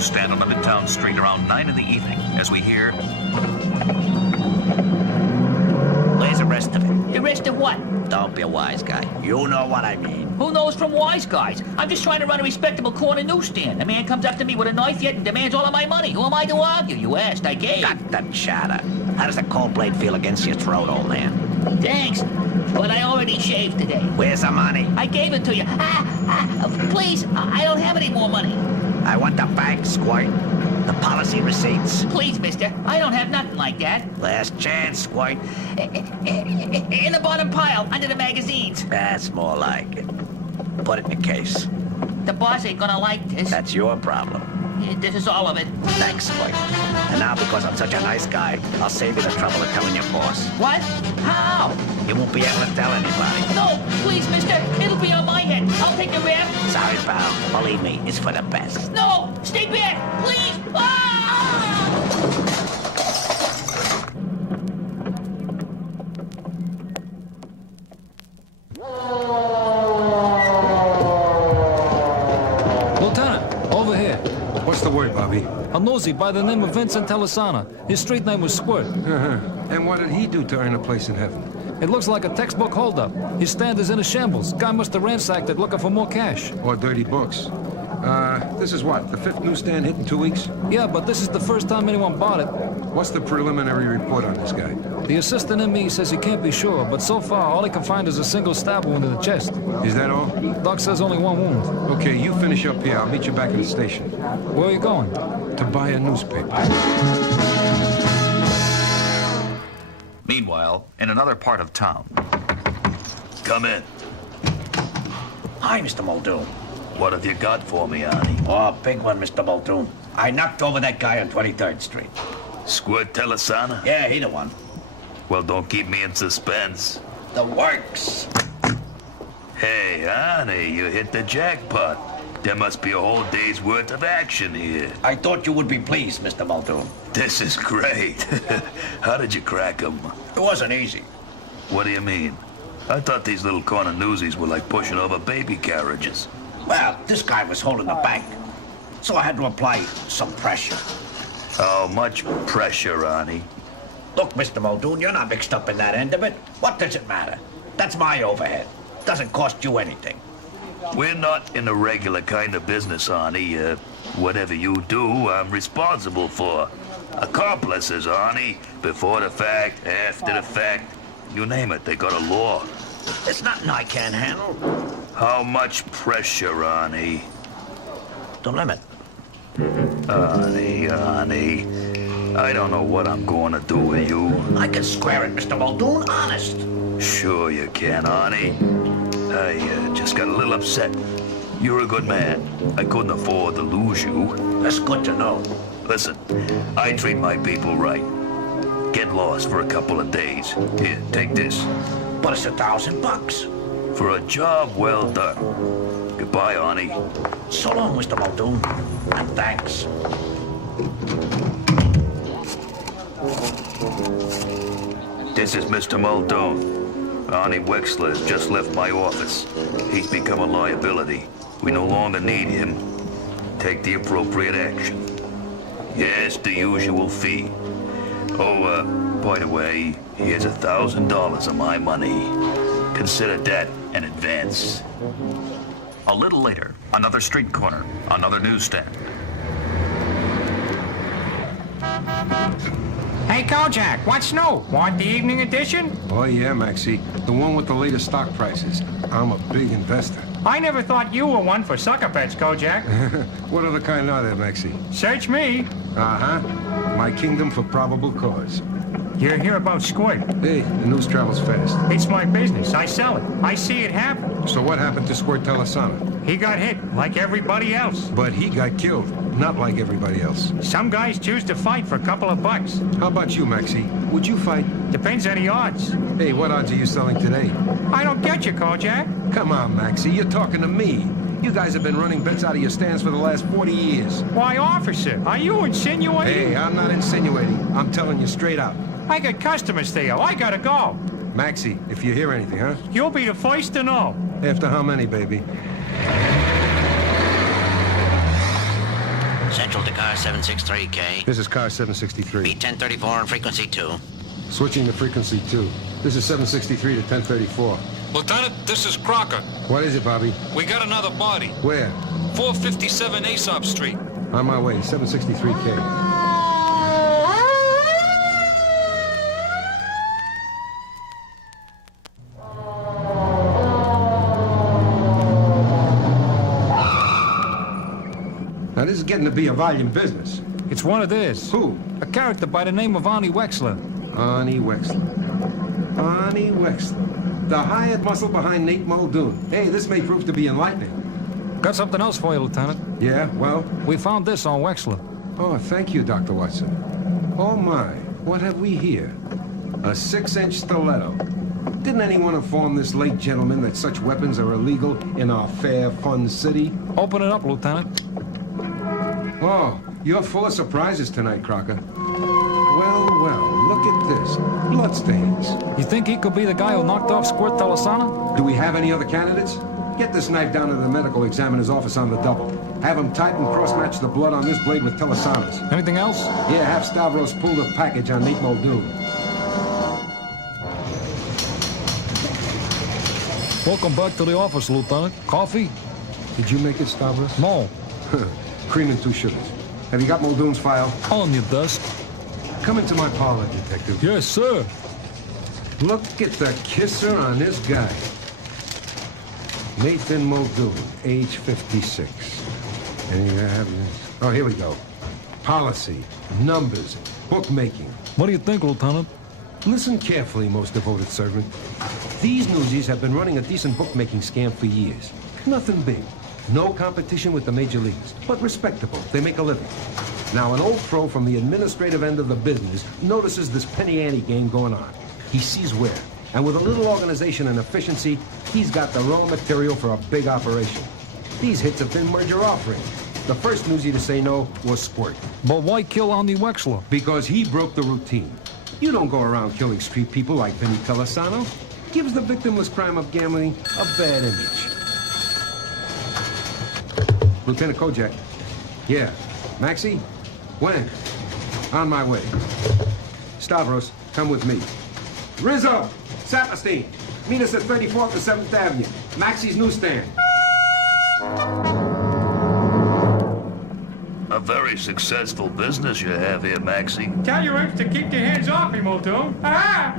Stand on a midtown street around 9 in the evening as we hear... Where's the rest of it? The rest of what? Don't be a wise guy. You know what I mean. Who knows from wise guys? I'm just trying to run a respectable corner newsstand. A man comes up to me with a knife yet and demands all of my money. Who am I to argue? You asked, I gave. Got the chatter. How does the cold blade feel against your throat, old man? Thanks, but I already shaved today. Where's the money? I gave it to you. Please, I don't have any more money. I want the bank, Squirt. The policy receipts. Please, mister. I don't have nothing like that. Last chance, Squirt. In the bottom pile, under the magazines. That's more like it. Put it in the case. The boss ain't gonna like this. That's your problem. This is all of it. Thanks, Squirt. And now, because I'm such a nice guy, I'll save you the trouble of telling your boss. What? How? You won't be able to tell anybody. No, please, mister. It'll be on my head. I'll take the rap. Sorry, pal. Believe me, it's for the best. No! Stay back! Please! Ah! Lieutenant, over here. What's the word, Bobby? A nosy by the name of Vincent Telesana. His street name was Squirt. And what did he do to earn a place in heaven? It looks like a textbook holdup. His stand is in a shambles. Guy must have ransacked it looking for more cash. Or dirty books. This is what, the 5th newsstand hit in 2 weeks? Yeah, but this is the first time anyone bought it. What's the preliminary report on this guy? The assistant in me says he can't be sure, but so far all he can find is a single stab wound in the chest. Is that all? Doc says only one wound. Okay, you finish up here. I'll meet you back at the station. Where are you going? To buy a newspaper. Meanwhile, in another part of town... Come in. Hi, Mr. Muldoon. What have you got for me, Arnie? Oh, big one, Mr. Muldoon. I knocked over that guy on 23rd Street. Squirt Telesana? Yeah, he the one. Well, don't keep me in suspense. The works. Hey, Arnie, you hit the jackpot. There must be a whole day's worth of action here. I thought you would be pleased, Mr. Muldoon. This is great. How did you crack 'em? It wasn't easy. What do you mean? I thought these little corner newsies were like pushing over baby carriages. Well, this guy was holding the bank, so I had to apply some pressure. How much pressure, Arnie? Look, Mr. Muldoon, you're not mixed up in that end of it. What does it matter? That's my overhead. Doesn't cost you anything. We're not in the regular kind of business, Arnie. Whatever you do, I'm responsible for. Accomplices, Arnie. Before the fact, after the fact. You name it, they got a law. There's nothing I can't handle. How much pressure, Arnie? The limit. Arnie. I don't know what I'm going to do with you. I can square it, Mr. Muldoon, honest. Sure you can, Arnie. I just got a little upset. You're a good man. I couldn't afford to lose you. That's good to know. Listen, I treat my people right. Get lost for a couple of days. Here, take this. But it's $1,000. For a job well done. Goodbye, Arnie. So long, Mr. Muldoon. And thanks. This is Mr. Muldoon. Arnie Wexler has just left my office. He's become a liability. We no longer need him. Take the appropriate action. Yes, the usual fee. Oh, by the way, here's $1,000 of my money. Consider that an advance. A little later, another street corner, another newsstand. Hey, Kojak, what's new? Want the evening edition? Oh, yeah, Maxie. The one with the latest stock prices. I'm a big investor. I never thought you were one for sucker bets, Kojak. What other kind are there, Maxie? Search me. Uh-huh. My kingdom for probable cause. You hear about Squirt? Hey, the news travels fast. It's my business. I sell it. I see it happen. So what happened to Squirt Telasana? He got hit, like everybody else. But he got killed, not like everybody else. Some guys choose to fight for a couple of bucks. How about you, Maxie? Would you fight? Depends on the odds. Hey, what odds are you selling today? I don't get you, Kojak. Come on, Maxie, you're talking to me. You guys have been running bets out of your stands for the last 40 years. Why, officer, are you insinuating? Hey, I'm not insinuating. I'm telling you straight out. I got customers, Theo. I gotta go. Maxie, if you hear anything, huh? You'll be the first to know. After how many, baby? Central to car 763K. This is car 763. Beat 1034 on frequency 2. Switching to frequency 2. This is 763 to 1034. Lieutenant, this is Crocker. What is it, Bobby? We got another body. Where? 457 Aesop Street. On my way, 763K. Now, this is getting to be a volume business. It's one of theirs. Who? A character by the name of Arnie Wexler. Arnie Wexler. Arnie Wexler. The hired muscle behind Nate Muldoon. Hey, this may prove to be enlightening. Got something else for you, Lieutenant. Yeah, well? We found this on Wexler. Oh, thank you, Dr. Watson. Oh, my. What have we here? A 6-inch stiletto. Didn't anyone inform this late gentleman that such weapons are illegal in our fair, fun city? Open it up, Lieutenant. Oh, you're full of surprises tonight, Crocker. Well, look at this. Bloodstains. You think he could be the guy who knocked off Squirt Telasana? Do we have any other candidates? Get this knife down to the medical examiner's office on the double. Have him tight and cross-match the blood on this blade with Telasana's. Anything else? Yeah, have Stavros pull the package on Nate Muldoon. Welcome back to the office, Lieutenant. Coffee? Did you make it, Stavros? No. Cream and 2 sugars. Have you got Muldoon's file? On your desk. Come into my parlor, detective. Yes, sir. Look at the kisser on this guy. Nathan Muldoon, age 56. And you have this. Oh, here we go. Policy, numbers, bookmaking. What do you think, Lieutenant? Listen carefully, most devoted servant. These newsies have been running a decent bookmaking scam for years. Nothing big. No competition with the major leagues, but respectable. They make a living. Now, an old pro from the administrative end of the business notices this penny ante game going on. He sees where. And with a little organization and efficiency, he's got the raw material for a big operation. These hits have been merger offerings. The first newsie to say no was Squirt. But why kill Arnie Wexler? Because he broke the routine. You don't go around killing street people like Vinny Telasano. Gives the victimless crime of gambling a bad image. Lieutenant Kojak. Yeah. Maxie? When? On my way. Stavros, come with me. Rizzo! Saperstein! Meet us at 34th and 7th Avenue. Maxie's newsstand. A very successful business you have here, Maxie. Tell your ex to keep their hands off me, Muldoon. Ah!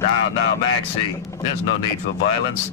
Now, Maxie. There's no need for violence.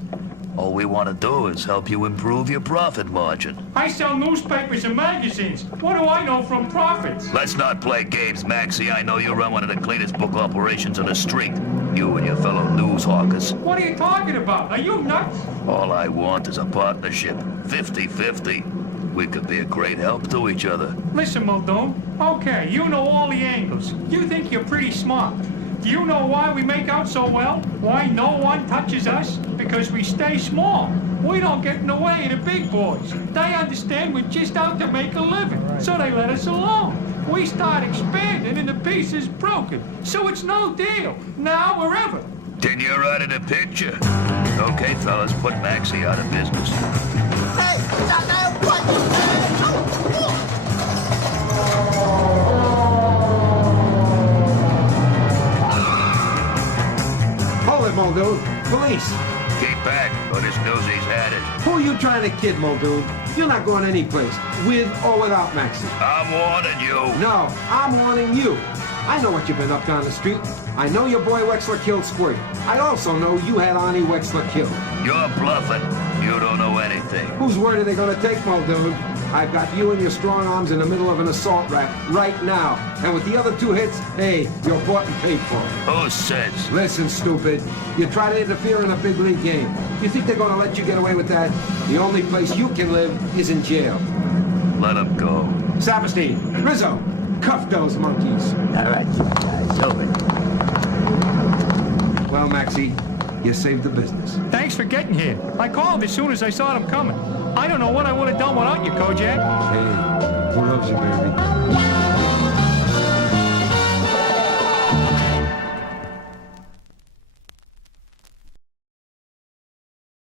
All we want to do is help you improve your profit margin. I sell newspapers and magazines. What do I know from profits? Let's not play games, Maxie. I know you run one of the cleanest book operations on the street. You and your fellow news hawkers. What are you talking about? Are you nuts? All I want is a partnership. 50-50. We could be a great help to each other. Listen, Muldoon. Okay, you know all the angles. You think you're pretty smart. Do you know why we make out so well? Why no one touches us? Because we stay small. We don't get in the way of the big boys. They understand we're just out to make a living, so they let us alone. We start expanding and the piece is broken, so it's no deal, now or ever. Then you're out of the picture. Okay, fellas, put Maxie out of business. Hey, Doctor, what? Hold it, Muldoon. Police. Keep back, or this newsie's had it. Who are you trying to kid, Muldoon? You're not going anyplace, with or without Maxie. I'm warning you. No, I'm warning you. I know what you've been up to on the street. I know your boy Wexler killed Squirt. I also know you had Arnie Wexler killed. You're bluffing. You don't know anything. Whose word are they going to take, Muldoon? I've got you and your strong arms in the middle of an assault rap right now. And with the other 2 hits, hey, you're bought and paid for. Who says? Listen, stupid. You try to interfere in a big league game. You think they're gonna let you get away with that? The only place you can live is in jail. Let him go. Saperstein, Rizzo, cuff those monkeys. All right, it's over. Well, Maxie, you saved the business. Thanks for getting here. I called as soon as I saw them coming. I don't know what I would have done without you, Kojak. Hey, who loves you, baby?